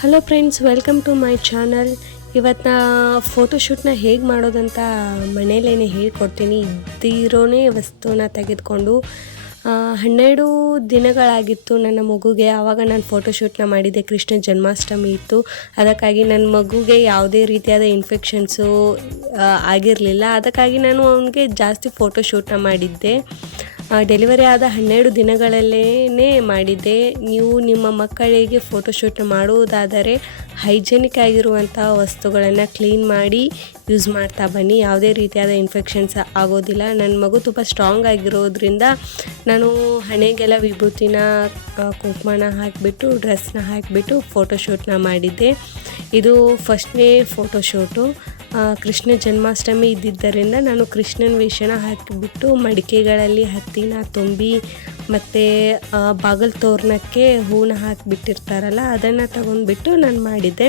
Hello friends, welcome to my channel. ಇವತ್ತು ಫೋಟೋಶೂಟ್ನ ಹೇಗೆ ಮಾಡೋದಂತ ಮನೇಲೇ ಹೇಳ್ಕೊಡ್ತೀನಿ. ಇದ್ದಿರೋನೇ ವಸ್ತುನ ತೆಗೆದುಕೊಂಡು 12 ದಿನಗಳಾಗಿತ್ತು ನನ್ನ ಮಗುಗೆ. ಆವಾಗ ನಾನು ಫೋಟೋಶೂಟ್ನ ಮಾಡಿದ್ದೆ. ಕೃಷ್ಣ ಜನ್ಮಾಷ್ಟಮಿ ಇತ್ತು. ಅದಕ್ಕಾಗಿ ನನ್ನ ಮಗುಗೆ ಯಾವುದೇ ರೀತಿಯಾದ ಇನ್ಫೆಕ್ಷನ್ಸು ಆಗಿರಲಿಲ್ಲ. ಅದಕ್ಕಾಗಿ ನಾನು ಅವನಿಗೆ ಜಾಸ್ತಿ ಫೋಟೋಶೂಟ್ನ ಮಾಡಿದ್ದೆ. ಡೆಲಿವರಿ ಆದ 12 ದಿನಗಳಲ್ಲೇ ಮಾಡಿದ್ದೆ. ನೀವು ನಿಮ್ಮ ಮಕ್ಕಳಿಗೆ ಫೋಟೋಶೂಟ್ನ ಮಾಡುವುದಾದರೆ ಹೈಜೆನಿಕ್ ಆಗಿರುವಂಥ ವಸ್ತುಗಳನ್ನು ಕ್ಲೀನ್ ಮಾಡಿ ಯೂಸ್ ಮಾಡ್ತಾ ಬನ್ನಿ. ಯಾವುದೇ ರೀತಿಯಾದ ಇನ್ಫೆಕ್ಷನ್ಸ್ ಆಗೋದಿಲ್ಲ. ನನ್ನ ಮಗು ತುಂಬ ಸ್ಟ್ರಾಂಗ್ ಆಗಿರೋದ್ರಿಂದ ನಾನು ಹಣೆಗೆಲ್ಲ ವಿಭೂತಿನ ಕುಂಕುಮನ ಹಾಕಿಬಿಟ್ಟು ಡ್ರೆಸ್ನ ಹಾಕಿಬಿಟ್ಟು ಫೋಟೋಶೂಟ್ನ ಮಾಡಿದ್ದೆ. ಇದು ಫಸ್ಟ್ನೇ ಫೋಟೋಶೂಟು. ಕೃಷ್ಣ ಜನ್ಮಾಷ್ಟಮಿ ಇದ್ದಿದ್ದರಿಂದ ನಾನು ಕೃಷ್ಣನ ವೇಷನ ಹಾಕಿಬಿಟ್ಟು ಮಡಿಕೆಗಳಲ್ಲಿ ಹತ್ತಿನ ತುಂಬಿ ಮತ್ತು ಬಾಗಿಲು ತೋರಣಕ್ಕೆ ಹೂವನ್ನ ಹಾಕಿಬಿಟ್ಟಿರ್ತಾರಲ್ಲ, ಅದನ್ನು ತಗೊಂಡ್ಬಿಟ್ಟು ನಾನು ಮಾಡಿದ್ದೆ.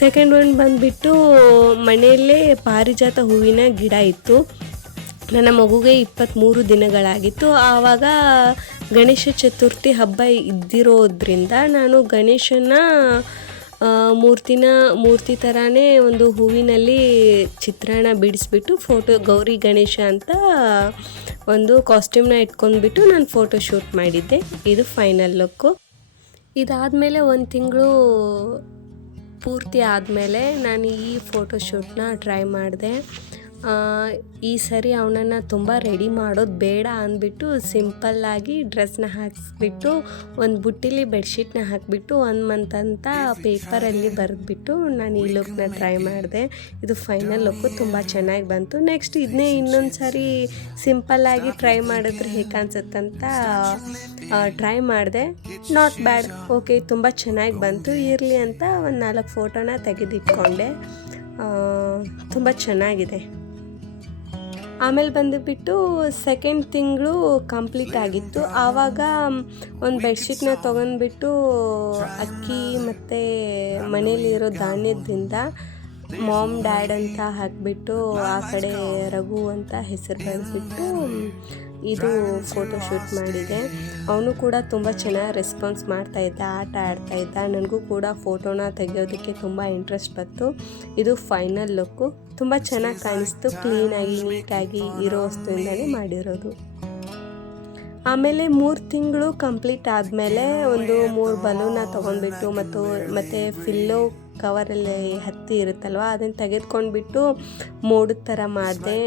ಸೆಕೆಂಡ್ ಒನ್ ಬಂದುಬಿಟ್ಟು ಮನೆಯಲ್ಲೇ ಪಾರಿಜಾತ ಹೂವಿನ ಗಿಡ ಇತ್ತು. ನನ್ನ ಮಗುಗೆ 23 ದಿನಗಳಾಗಿತ್ತು. ಆವಾಗ ಗಣೇಶ ಚತುರ್ಥಿ ಹಬ್ಬ ಇದ್ದಿರೋದ್ರಿಂದ ನಾನು ಗಣೇಶನ ಮೂರ್ತಿ ಥರನೇ ಒಂದು ಹೂವಿನಲ್ಲಿ ಚಿತ್ರಣ ಬಿಡಿಸ್ಬಿಟ್ಟು ಗೌರಿ ಗಣೇಶ ಅಂತ ಒಂದು ಕಾಸ್ಟ್ಯೂಮ್ನ ಇಟ್ಕೊಂಡ್ಬಿಟ್ಟು ನಾನು ಫೋಟೋಶೂಟ್ ಮಾಡಿದ್ದೆ. ಇದು ಫೈನಲ್ ಲುಕ್ಕು. ಇದಾದಮೇಲೆ 1 ತಿಂಗಳು ಪೂರ್ತಿ ಆದಮೇಲೆ ನಾನು ಈ ಫೋಟೋಶೂಟ್ನ ಟ್ರೈ ಮಾಡಿದೆ. ಈ ಸರಿ ಅವನನ್ನು ತುಂಬ ರೆಡಿ ಮಾಡೋದು ಬೇಡ ಅಂದ್ಬಿಟ್ಟು ಸಿಂಪಲ್ಲಾಗಿ ಡ್ರೆಸ್ನ ಹಾಕಿಸ್ಬಿಟ್ಟು ಒಂದು ಬುಟ್ಟಿಲಿ ಬೆಡ್ಶೀಟ್ನ ಹಾಕಿಬಿಟ್ಟು 1 ಮಂತ್ ಅಂತ ಪೇಪರಲ್ಲಿ ಬರೆದ್ಬಿಟ್ಟು ನಾನು ಈ ಲುಕ್ನ ಟ್ರೈ ಮಾಡಿದೆ. ಇದು ಫೈನಲ್ ಲುಕ್ಕು ತುಂಬ ಚೆನ್ನಾಗಿ ಬಂತು. ನೆಕ್ಸ್ಟ್ ಇದನ್ನೇ ಇನ್ನೊಂದು ಸಾರಿ ಸಿಂಪಲ್ಲಾಗಿ ಟ್ರೈ ಮಾಡಿದ್ರೆ ಹೇಗೆ ಅನ್ಸುತ್ತಂತ ಟ್ರೈ ಮಾಡಿದೆ. ನಾಟ್ ಬ್ಯಾಡ್, ಓಕೆ, ತುಂಬ ಚೆನ್ನಾಗಿ ಬಂತು. ಇರಲಿ ಅಂತ ಒಂದು 4 ಫೋಟೋನ ತೆಗೆದಿಟ್ಕೊಂಡೆ. ತುಂಬ ಚೆನ್ನಾಗಿದೆ. ಆಮೇಲೆ ಬಂದುಬಿಟ್ಟು ಸೆಕೆಂಡ್ ತಿಂಗಳು ಕಂಪ್ಲೀಟ್ ಆಗಿತ್ತು. ಆವಾಗ ಒಂದು ಬೆಡ್ಶೀಟ್ನ ತೊಗೊಂಡ್ಬಿಟ್ಟು ಅಕ್ಕಿ ಮತ್ತು ಮನೇಲಿರೋ ಧಾನ್ಯದಿಂದ ಮಾಮ್ ಡ್ಯಾಡ್ ಅಂತ ಹಾಕಿಬಿಟ್ಟು ಆ ಕಡೆ ರಘು ಅಂತ ಹೆಸರು ಬರೆದ್ಬಿಟ್ಟು ಇದು ಫೋಟೋಶೂಟ್ ಮಾಡಿದೆ. ಅವನು ಕೂಡ ತುಂಬ ಚೆನ್ನಾಗಿ ರೆಸ್ಪಾನ್ಸ್ ಮಾಡ್ತಾಯಿದ್ದ, ಆಟ ಆಡ್ತಾಯಿದ್ದ. ನನಗೂ ಕೂಡ ಫೋಟೋನ ತೆಗೆಯೋದಕ್ಕೆ ತುಂಬ ಇಂಟ್ರೆಸ್ಟ್ ಬಂತು. ಇದು ಫೈನಲ್ ಲುಕ್ಕು. ತುಂಬ ಚೆನ್ನಾಗಿ ಕಾಣಿಸ್ತು. ಕ್ಲೀನಾಗಿ ನೀಟಾಗಿ ಇರೋ ವಸ್ತುವಿಂದಲೇ ಮಾಡಿರೋದು. ಆಮೇಲೆ 3 ತಿಂಗಳು ಕಂಪ್ಲೀಟ್ ಆದಮೇಲೆ ಒಂದು 3 ಬಲೂನ ತೊಗೊಂಡ್ಬಿಟ್ಟು ಮತ್ತು ಫಿಲ್ಲೋ ಕವರಲ್ಲಿ ಹತ್ತಿ ಇರುತ್ತಲ್ವ, ಅದನ್ನು ತೆಗೆದುಕೊಂಡ್ಬಿಟ್ಟು ಮೋಡದ ಥರ ಮಾಡಿದೆ.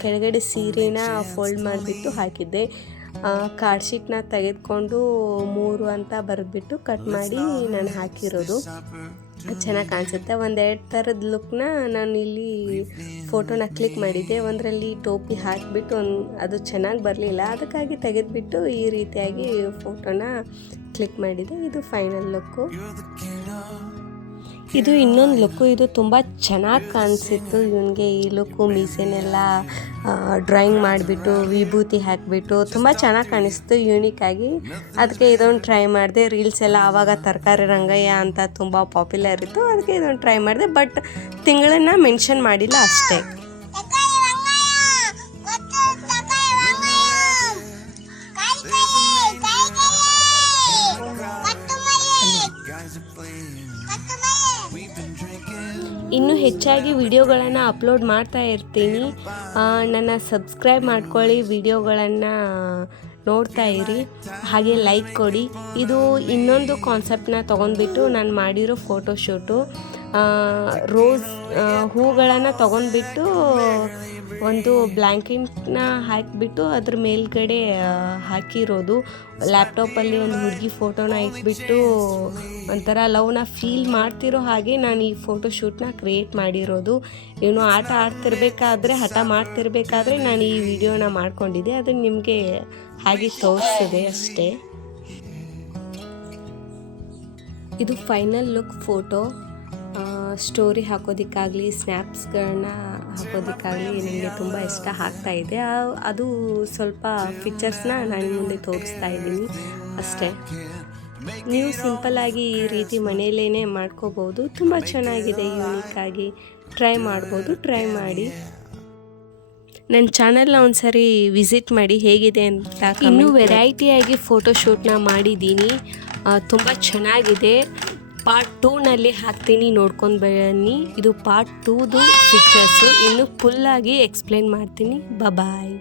ಕೆಳಗಡೆ ಸೀರೆನ ಫೋಲ್ಡ್ ಮಾಡಿಬಿಟ್ಟು ಹಾಕಿದ್ದೆ. ಕಾರ್ಡ್ ಶೀಟ್ನ ತೆಗೆದುಕೊಂಡು 3 ಅಂತ ಬರೆದ್ಬಿಟ್ಟು ಕಟ್ ಮಾಡಿ ನಾನು ಹಾಕಿರೋದು. ಚೆನ್ನಾಗಿ ಕಾಣಿಸುತ್ತೆ. 1-2 ಥರದ ಲುಕ್ನ ನಾನು ಇಲ್ಲಿ ಫೋಟೋನ ಕ್ಲಿಕ್ ಮಾಡಿದ್ದೆ. ಒಂದರಲ್ಲಿ ಟೋಪಿ ಹಾಕಿಬಿಟ್ಟು ಅದು ಚೆನ್ನಾಗಿ ಬರಲಿಲ್ಲ, ಅದಕ್ಕಾಗಿ ತೆಗೆದುಬಿಟ್ಟು ಈ ರೀತಿಯಾಗಿ ಫೋಟೋನ ಕ್ಲಿಕ್ ಮಾಡಿದೆ. ಇದು ಫೈನಲ್ ಲುಕ್ಕು. ಇದು ಇನ್ನೊಂದು ಲುಕ್ಕು. ಇದು ತುಂಬ ಚೆನ್ನಾಗಿ ಕಾಣಿಸಿತ್ತು ಇವನಿಗೆ. ಈ ಲುಕ್ಕು ಮೀಸೆನೆಲ್ಲ ಡ್ರಾಯಿಂಗ್ ಮಾಡಿಬಿಟ್ಟು ವಿಭೂತಿ ಹಾಕಿಬಿಟ್ಟು ತುಂಬ ಚೆನ್ನಾಗಿ ಕಾಣಿಸ್ತು ಯೂನಿಕಾಗಿ. ಅದಕ್ಕೆ ಇದೊಂದು ಟ್ರೈ ಮಾಡಿದೆ. ರೀಲ್ಸ್ ಎಲ್ಲ ಆವಾಗ ತರಕಾರಿ ರಂಗಯ್ಯ ಅಂತ ತುಂಬ ಪಾಪ್ಯುಲರ್ ಇತ್ತು, ಅದಕ್ಕೆ ಇದೊಂದು ಟ್ರೈ ಮಾಡಿದೆ. ಬಟ್ ತಿಂಗಳನ್ನು ಮೆನ್ಷನ್ ಮಾಡಿಲ್ಲ ಅಷ್ಟೇ. ಇನ್ನೂ ಹೆಚ್ಚಾಗಿ ವಿಡಿಯೋಗಳನ್ನು ಅಪ್ಲೋಡ್ ಮಾಡ್ತಾ ಇರ್ತೀನಿ. ನನ್ನ ಸಬ್ಸ್ಕ್ರೈಬ್ ಮಾಡ್ಕೊಳ್ಳಿ, ವಿಡಿಯೋಗಳನ್ನು ನೋಡ್ತಾ ಇರಿ, ಹಾಗೆ ಲೈಕ್ ಕೊಡಿ. ಇದು ಇನ್ನೊಂದು ಕಾನ್ಸೆಪ್ಟನ್ನ ತೊಗೊಂಡ್ಬಿಟ್ಟು ನಾನು ಮಾಡಿರೋ ಫೋಟೋಶೂಟು. ರೋಸ್ ಹೂಗಳನ್ನು ತೊಗೊಂಡ್ಬಿಟ್ಟು ಒಂದು ಬ್ಲ್ಯಾಂಕೆಟ್ನ ಹಾಕಿಬಿಟ್ಟು ಅದ್ರ ಮೇಲ್ಗಡೆ ಹಾಕಿರೋದು. ಲ್ಯಾಪ್ಟಾಪಲ್ಲಿ ಒಂದು ಹುಡುಗಿ ಫೋಟೋನ ಇಟ್ಬಿಟ್ಟು ಒಂಥರ ಲವ್ನ ಫೀಲ್ ಮಾಡ್ತಿರೋ ಹಾಗೆ ನಾನು ಈ ಫೋಟೋಶೂಟ್ನ ಕ್ರಿಯೇಟ್ ಮಾಡಿರೋದು. ಇವನು ಆಟ ಆಡ್ತಿರ್ಬೇಕಾದ್ರೆ, ಹಠ ಮಾಡ್ತಿರ್ಬೇಕಾದ್ರೆ ನಾನು ಈ ವಿಡಿಯೋನ ಮಾಡ್ಕೊಂಡಿದ್ದೆ. ಅದನ್ನು ನಿಮಗೆ ಹಾಗೆ ತೋರಿಸಿದೆ ಅಷ್ಟೇ. ಇದು ಫೈನಲ್ ಲುಕ್ ಫೋಟೋ. ಸ್ಟೋರಿ ಹಾಕೋದಕ್ಕಾಗಲಿ ಸ್ನ್ಯಾಪ್ಸ್ಗಳನ್ನ ಹಾಕೋದಕ್ಕಾಗಲಿ ನನಗೆ ತುಂಬ ಇಷ್ಟ ಆಗ್ತಾಯಿದೆ. ಅದು ಸ್ವಲ್ಪ ಫೀಚರ್ಸ್ನ ನಾನು ಮುಂದೆ ತೋರಿಸ್ತಾ ಇದ್ದೀನಿ ಅಷ್ಟೇ. ನೀವು ಸಿಂಪಲ್ಲಾಗಿ ಈ ರೀತಿ ಮನೆಯಲ್ಲೇ ಮಾಡ್ಕೋಬೋದು. ತುಂಬ ಚೆನ್ನಾಗಿದೆ, ಯೂನಿಕಾಗಿ ಟ್ರೈ ಮಾಡ್ಬೋದು. ಟ್ರೈ ಮಾಡಿ. ನನ್ನ ಚಾನಲ್ನ ಒಂದು ಸಾರಿ ವಿಸಿಟ್ ಮಾಡಿ ಹೇಗಿದೆ ಅಂತ. ಇನ್ನೂ ವೆರೈಟಿಯಾಗಿ ಫೋಟೋಶೂಟ್ನ ಮಾಡಿದ್ದೀನಿ. ತುಂಬ ಚೆನ್ನಾಗಿದೆ. ಪಾರ್ಟ್ 2ನಲ್ಲಿ ಹಾಕ್ತೀನಿ, ನೋಡ್ಕೊಂಡು ಬನ್ನಿ. ಇದು ಪಾರ್ಟ್ 2ದು ಫೀಚರ್ಸು. ಇನ್ನು ಫುಲ್ಲಾಗಿ ಎಕ್ಸ್ಪ್ಲೇನ್ ಮಾಡ್ತೀನಿ. ಬಾಯ್.